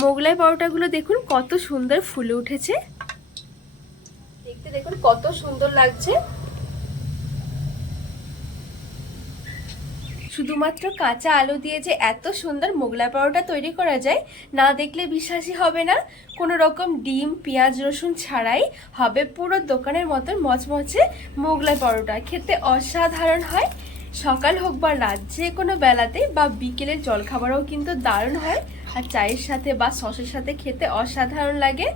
মোগলাই পরোটাগুলো দেখুন কত সুন্দর ফুলে উঠেছে। দেখতে দেখুন কত সুন্দর লাগছে। শুধুমাত্র কাঁচা আলু দিয়ে যে এত সুন্দর মোগলাই পরোটা তৈরি করা যায়, না দেখলে বিশ্বাসই হবে না। কোনো রকম ডিম, পেঁয়াজ, রসুন ছাড়াই হবে পুরো দোকানের মতন মচমচে মোগলাই পরোটা। খেতে অসাধারণ হয়। সকাল হোক বা রাত, যে কোনো বেলাতে বা বিকেলের জলখাবারও কিন্তু দারুণ হয়। আর চায়ের সাথে বা সসের সাথে খেতে অসাধারণ লাগে।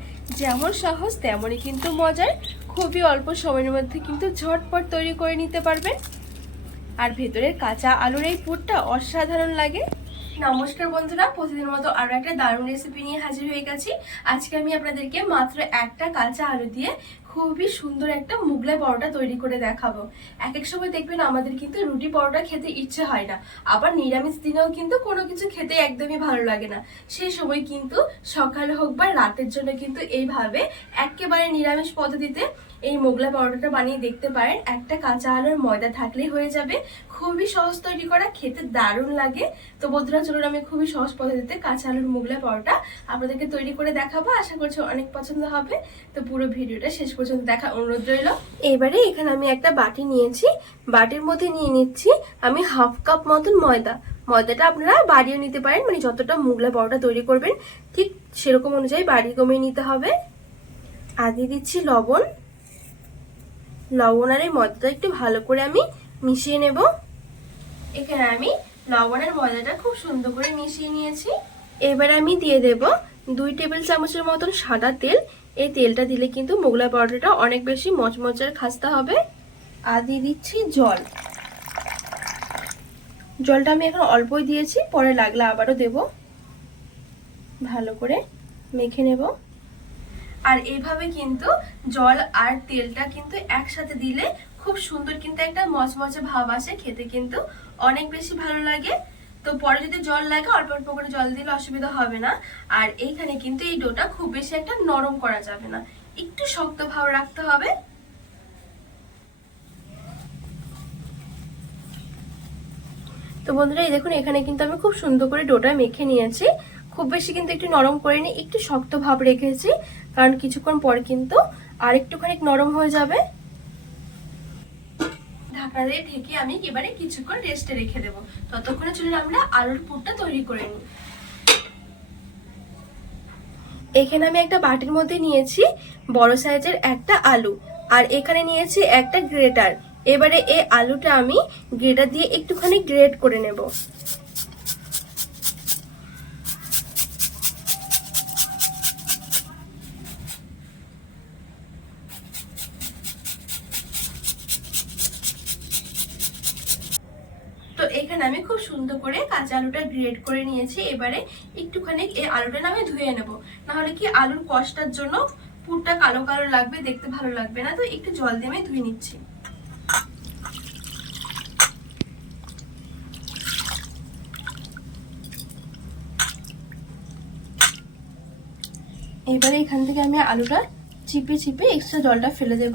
যেমন সহজ, তেমনই কিন্তু মজার। খুবই অল্প সময়ের মধ্যে কিন্তু ঝটপট তৈরি করে নিতে পারবেন। আর ভেতরের কাঁচা আলুর এই পুরটা অসাধারণ লাগে। নমস্কার বন্ধুরা প্রতিদিন মতো আরও একটা দারুণ রেসিপি নিয়ে হাজির হয়ে গেছি। আজকে আমি আপনাদেরকে মাত্র একটা কাঁচা আলু দিয়ে খুবই সুন্দর একটা মুগলাই পরোটা তৈরি করে দেখাবো। এক এক সময় দেখবেন আমাদের কিন্তু রুটি পরোটা খেতে ইচ্ছে হয় না। আবার নিরামিষ দিনেও কিন্তু কোনো কিছু খেতে একদমই ভালো লাগে না। সেই সময় কিন্তু সকাল হোক বা রাতের জন্য কিন্তু এইভাবে একেবারে নিরামিষ পদ্ধতিতে এই মোগলা পরোটাটা বানিয়ে দেখতে পারেন। একটা কাঁচা আলুর ময়দা থাকলেই হয়ে যাবে। খুবই সহজ তৈরি করা, খেতে দারুণ লাগে। তো বন্ধুরা, চলুন আমি খুবই সহজ পদ্ধতিতে কাঁচা আলুর মোগলাই পরোটা আপনাদেরকে তৈরি করে দেখাবো। আশা করছি অনেক পছন্দ হবে। তো পুরো ভিডিওটা শেষ পর্যন্ত দেখা অনুরোধ রইল। এবারে এখানে আমি একটা বাটি নিয়েছি। বাটির মধ্যে নিয়ে নিচ্ছি আমি হাফ কাপ মতন ময়দা। ময়দাটা আপনারা বাড়িয়ে নিতে পারেন মানে যতটা মুগলা পরোটা তৈরি করবেন, ঠিক সেরকম অনুযায়ী বাড়ি কমিয়ে নিতে হবে। আর দিয়ে দিচ্ছি লবণ। লবণ আর এই ময়দাটা একটু ভালো করে আমি মিশিয়ে নেব। এখানে আমি লবণের ময়দাটা খুব সুন্দর করে মিশিয়ে নিয়েছি। এবার আমি দিয়ে দেব দুই টেবিল চামচের মতন সাদা তেল। এই তেলটা দিলে কিন্তু মোগলাই পরোটাটা অনেক বেশি মচমচার খাস্তা হবে। আর দিয়ে দিচ্ছি জল। জলটা আমি এখন অল্পই দিয়েছি, পরে লাগলে আবারও দেব। ভালো করে মেখে নেব। আর এইভাবে কিন্তু জল আর তেলটা কিন্তু একসাথে দিলে খুব সুন্দর কিন্তু একটা মচমচে ভাব আসে, খেতে কিন্তু অনেক বেশি ভালো লাগে। তো পরে যদি জল লাগে, অল্প অল্প করে জল দিলে অসুবিধা হবে না। আর এইখানে কিন্তু এই ডোটা খুব বেশি একটা নরম করা যাবে না। একটু শক্ত ভাব রাখতে হবে। তো বন্ধুরা, এই দেখুন, এখানে কিন্তু আমি খুব সুন্দর করে ডোটা মেখে নিয়েছি। খুব বেশি কিন্তু একটু নরম করে নিই একটু শক্ত ভাব রেখেছি। কারণ কিছুক্ষণ পর কিন্তু আর একটুখানি নরম হয়ে যাবে। ঢাকনা ঢেকে আমি এবারে কিছুক্ষণ রেস্টে রেখে দেবো। ততক্ষণে চলুন আমরা আলুর পুরটা তৈরি করে নিই। এখানে আমি একটা বাটির মধ্যে নিয়েছি বড় সাইজের একটা আলু, আর এখানে নিয়েছি একটা গ্রেটার এবারে এই আলুটা আমি গ্রেটার দিয়ে একটুখানি গ্রেট করে নেব। তো এখানে আমি খুব সুন্দর করে কাঁচা আলুটা গ্রেড করে নিয়েছি। এবারে একটুখানি এই আলুটা আমি ধুয়ে নেব। নাহলে কি আলুর কষ্টার জন্য পুরটা কালো কালো লাগবে, দেখতে ভালো লাগবে না? তো একটু জল দিয়ে আমি ধুয়ে নিচ্ছি। এবারে এখান থেকে আমি আলুটা চিপে চিপে এক্সট্রা জলটা ফেলে দেব।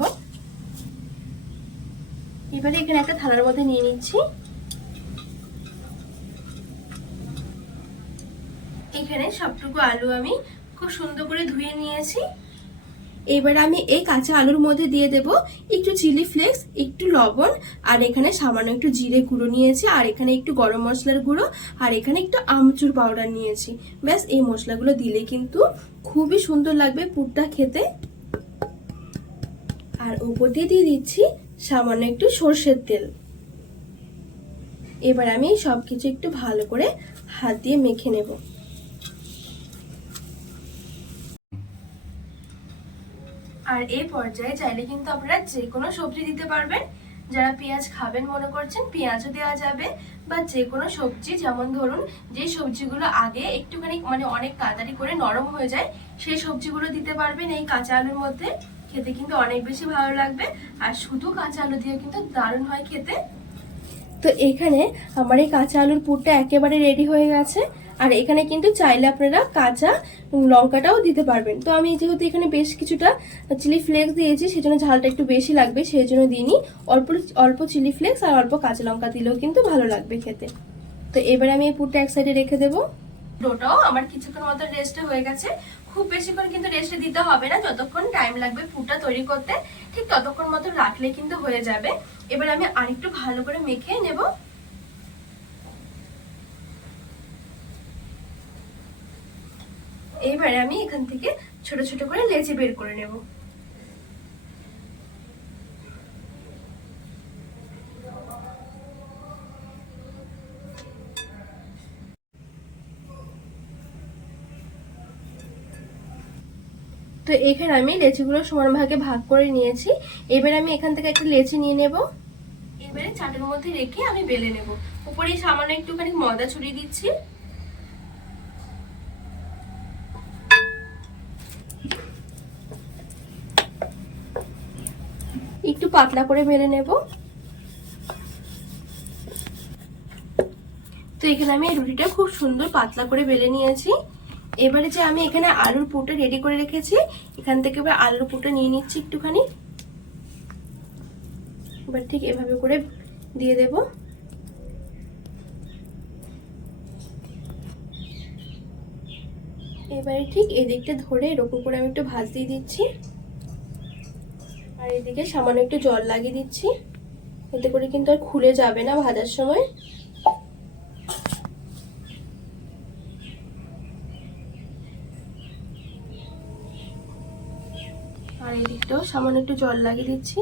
এবারে এখানে একটা থালার মধ্যে নিয়ে নিচ্ছি। এখানে সবটুকু আলু আমি খুব সুন্দর করে ধুয়ে নিয়েছি। এবার আমি এই কাঁচা আলুর মধ্যে দিয়ে দেব একটু চিলি ফ্লেক্স, একটু লবণ, আর এখানে সামান্য একটু জিরে গুঁড়ো নিয়েছি, আর এখানে একটু গরম মশলার গুঁড়ো, আর এখানে একটু আমচুর পাউডার নিয়েছি। ব্যাস, এই মশলাগুলো দিলে কিন্তু খুবই সুন্দর লাগবে পুরটা খেতে। আর উপর দিয়ে দিয়ে দিচ্ছি সামান্য একটু সর্ষের তেল। এবার আমি সবকিছু একটু ভালো করে হাত দিয়ে মেখে নেব। আর এই পর্যায়ে চাইলে কিন্তু আপনারা যে কোনো সবজি দিতে পারবেন। যারা পেঁয়াজ খাবেন মনে করছেন, পেঁয়াজও দেওয়া যাবে। বা যে কোনো সবজি, যেমন ধরুন যে সবজিগুলো আগে একটুখানি মানে অনেক তাড়াতাড়ি করে নরম হয়ে যায়, সেই সবজিগুলো দিতে পারবেন এই কাঁচা আলুর মধ্যে। খেতে কিন্তু অনেক বেশি ভালো লাগবে। আর শুধু কাঁচা আলু দিয়ে কিন্তু দারুণ হয় খেতে। তো এখানে আমার এই কাঁচা আলুর পুরটা একেবারে রেডি হয়ে গেছে। আর এখানে কিন্তু চাইলে আপনারা কাঁচা লঙ্কাটাও দিতে পারবেন। তো আমি যেহেতু এখানে বেশ কিছুটা চিলি ফ্লেক্স দিয়েছি, সেজন্য ঝালটা একটু বেশি লাগবে সেই জন্য দিইনি। অল্প অল্প চিলি ফ্লেক্স আর অল্প কাঁচা লঙ্কা দিলেও কিন্তু ভালো লাগবে খেতে। তো এবারে আমি এই পুরটা এক সাইডে রেখে দেবো। ডোটাও আমার কিছুক্ষণ মতো রেস্টে হয়ে গেছে। খুব বেশিক্ষণ কিন্তু রেস্টে দিতে হবে না, যতক্ষণ টাইম লাগবে পুরটা তৈরি করতে, ঠিক ততক্ষণ মতো রাখলে কিন্তু হয়ে যাবে। এবার আমি আরেকটু ভালো করে মেখে নেব। এবারে আমি এখান থেকে ছোট ছোট করে লেচি বের করে নেব। তো এখানে আমি লেচিগুলো সমান ভাগে ভাগ করে নিয়েছি। এবার আমি এখান থেকে একটা লেচি নিয়ে নেব। এবারে চাটের মধ্যে রেখে আমি বেলে নেব। উপরে সামান্য একটুখানি ময়দা ছড়িয়ে দিচ্ছি। পাতলা করে বেলে নেব। তো এখানে আমি এই রুটিটা খুব সুন্দর পাতলা করে বেলে নিয়েছি। এবারে যে আমি এখানে আলুর পুরটা রেডি করে রেখেছি, এখান থেকে এবার আলুর পুরটা নিয়ে নিচ্ছি একটুখানি। এবার ঠিক এভাবে করে দিয়ে দেব। এবারে ঠিক এদিকটা ধরে এরকম করে আমি একটু ভাজ দিয়ে দিচ্ছি। আর এদিকে সামান্য একটু জল লাগিয়ে দিচ্ছি। এতে করে কিন্তু আর খুলে যাবে না ভাজার সময়। আর এদিকটাও সামান্য একটু জল লাগিয়ে দিচ্ছি।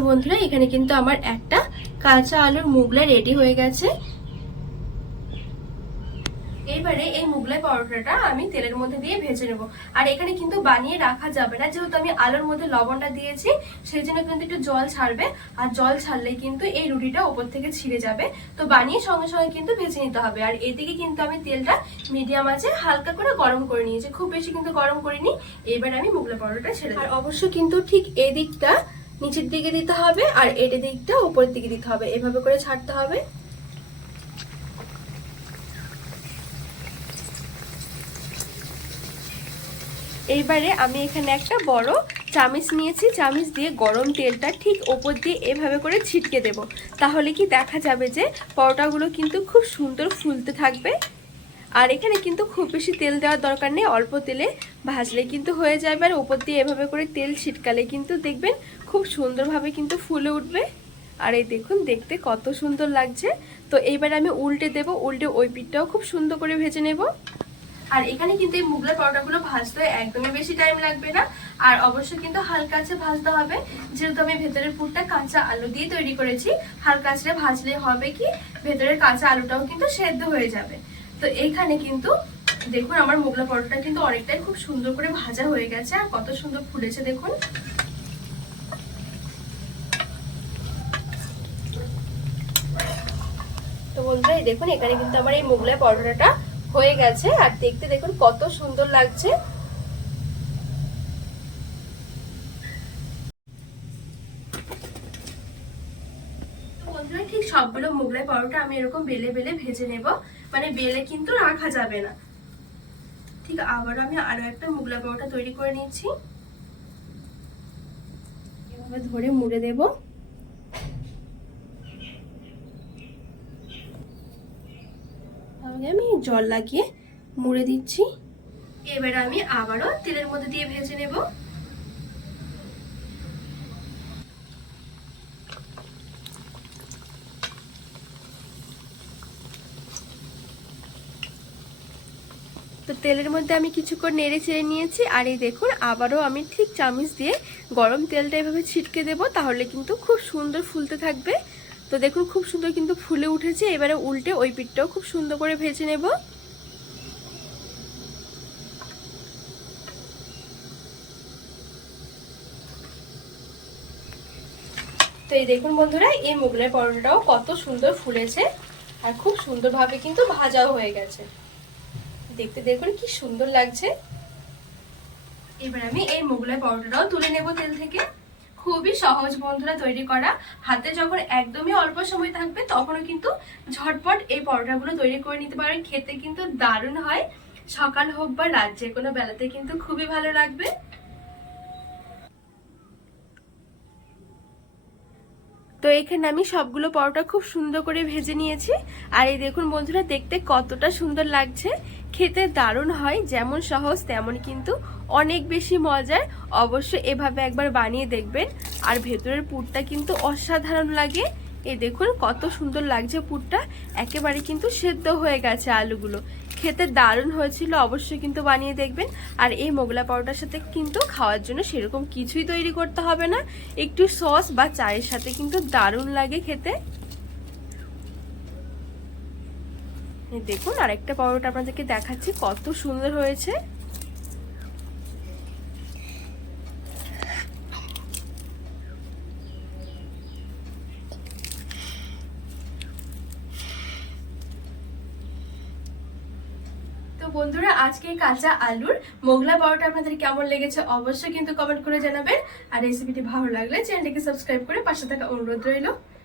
তো বন্ধুরা, এখানে কিন্তু আমার একটা কাঁচা আলুর মুগলা রেডি হয়ে গেছে। এবারে এই মুগলাই পরোটাটা আমি তেলের মধ্যে দিয়ে ভেজে নেব। আর এখানে কিন্তু বানিয়ে রাখা যাবে না, যেহেতু আমি আলুর মধ্যে লবণটা দিয়েছি, সেই জন্য কিন্তু একটু জল ছাড়বে। আর জল ছাড়লে কিন্তু এই রুটিটা ওপর থেকে ছিঁড়ে যাবে। তো বানিয়ে সঙ্গে সঙ্গে কিন্তু ভেজে নিতে হবে। আর এদিকে কিন্তু আমি তেলটা মিডিয়াম আছে হালকা করে গরম করে নিয়েছি। খুব বেশি কিন্তু গরম করিনি। এবার আমি মুগলাই পরোটা ছেড়ে আর অবশ্য কিন্তু ঠিক এদিকটা নিচের দিকে দিতে হবে আর এটা দিকটা উপরের দিকে দিতে হবে। এভাবে করে ছাড়তে হবে। এইবারে আমি এখানে একটা বড় চামিচ নিয়েছি। চামিচ দিয়ে গরম তেলটা ঠিক ওপর দিয়ে এভাবে করে ছিটকে দেব। তাহলে কি দেখা যাবে যে পরোটাগুলো কিন্তু খুব সুন্দর ফুলতে থাকবে। আর এখানে কিন্তু খুব বেশি তেল দেওয়ার দরকার নেই, অল্প তেলে ভাজলে কিন্তু হয়ে যাবে। আর ওপর দিয়ে এভাবে করে তেল ছিটকালে কিন্তু দেখবেন খুব সুন্দরভাবে কিন্তু ফুলে উঠবে। আর এই দেখুন, দেখতে কত সুন্দর লাগছে। তো এইবার আমি উল্টে দেব, উল্টে ওই পিঠটাও খুব সুন্দর করে ভেজে নেব। আর এখানে কিন্তু এই মুগলাই পরোটাগুলো ভাজতে একদমই বেশি টাইম লাগবে না। আর অবশ্যই কিন্তু হালকা আছে ভাজতে হবে। যেহেতু আমি ভেতরের পুরটা কাঁচা আলু দিয়ে তৈরি করেছি, হালকা আছে ভাজলে হবে কি? ভেতরের কাঁচা আলুটাও কিন্তু সেদ্ধ হয়ে যাবে। তো এইখানে কিন্তু দেখুন আমার মোগলা পরোটা কিন্তু অনেকটাই খুব সুন্দর করে ভাজা হয়ে গেছে আর কত সুন্দর ফুলেছে দেখুন। তো বন্ধুরা, এই দেখুন, এখানে কিন্তু আমার এই মোগলাই পরোটাটা হয়ে গেছে আর দেখতে দেখুন কত সুন্দর লাগছে। ঠিক সবগুলো মোগলাই পরোটা আমি এরকম বেলে বেলে ভেজে নেব। মানে বেলে কিন্তু রাখা যাবে না। ঠিক, আবার আমি আরও একটা মুগলা পরোটা তৈরি করে নিচ্ছি। এভাবে ধরে মুড়ে দেব। আমি জল লাগিয়ে মুড়ে দিচ্ছি। এবার আমি আবারও তেলের মধ্যে দিয়ে ভেজে নেব। তো তেলের মধ্যে আমি কিছুক্ষণ নেড়ে চেড়ে নিয়েছি, আর এই দেখুন, আবারও আমি ঠিক চামচ দিয়ে গরম তেলটা এভাবে ছিটকে দেব, তাহলে কিন্তু খুব সুন্দর ফুলতে থাকবে। তো দেখুন, খুব সুন্দর কিন্তু ফুলে উঠেছে, এবারে উল্টে ওই পিঠটাও খুব সুন্দর করে ভেজে নেব। তো এই দেখুন বন্ধুরা, এই মোগলাই পরোটাটাও কত সুন্দর ফুলেছে, আর খুব সুন্দরভাবে কিন্তু ভাজাও হয়ে গেছে। দেখতে দেখুন, কি সুন্দর লাগছে। এবার আমি এই মোগলাই পরোটাটাও তুলে নেব তেল থেকে। খুবই সহজ বন্ধুরা তৈরি করা। হাতে যখন একদমই অল্প সময় থাকবে, তখনও কিন্তু ঝটপট এই পরোটাগুলো তৈরি করে নিতে পারেন। খেতে কিন্তু দারুণ হয়। সকাল হোক বা রাত, যে কোনো বেলাতে কিন্তু খুবই ভালো লাগবে। তো এখানে আমি সবগুলো পরোটা খুব সুন্দর করে ভেজে নিয়েছি। আর এই দেখুন বন্ধুরা, দেখতে কতটা সুন্দর লাগছে। খেতে দারুণ হয়, যেমন সহজ তেমন কিন্তু অনেক বেশি মজার। অবশ্যই এভাবে একবার বানিয়ে দেখবেন। আর ভেতরের পুরটা কিন্তু অসাধারণ লাগে। এ দেখুন কত সুন্দর লাগছে পুরটা। একেবারে কিন্তু সেদ্ধ হয়ে গেছে আলুগুলো। খেতে দারুণ হয়েছিল, অবশ্যই কিন্তু বানিয়ে দেখবেন। আর এই মোগলা পাউডার সাথে কিন্তু খাওয়ার জন্য সেরকম কিছুই তৈরি করতে হবে না। একটু সস বা চায়ের সাথে কিন্তু দারুণ লাগে খেতে এই দেখুন, আরেকটা পরোটা আপনাদেরকে দেখাচ্ছি, কত সুন্দর হয়েছে। বন্ধুরা, আজকে কাঁচা আলুর মোগলা পরোটা আপনাদের কেমন লেগেছে অবশ্যই কিন্তু কমেন্ট করে জানাবেন। আর রেসিপিটি ভালো লাগলে চ্যানেলটিকে সাবস্ক্রাইব করে পাশে থাকা অনুরোধ রইল।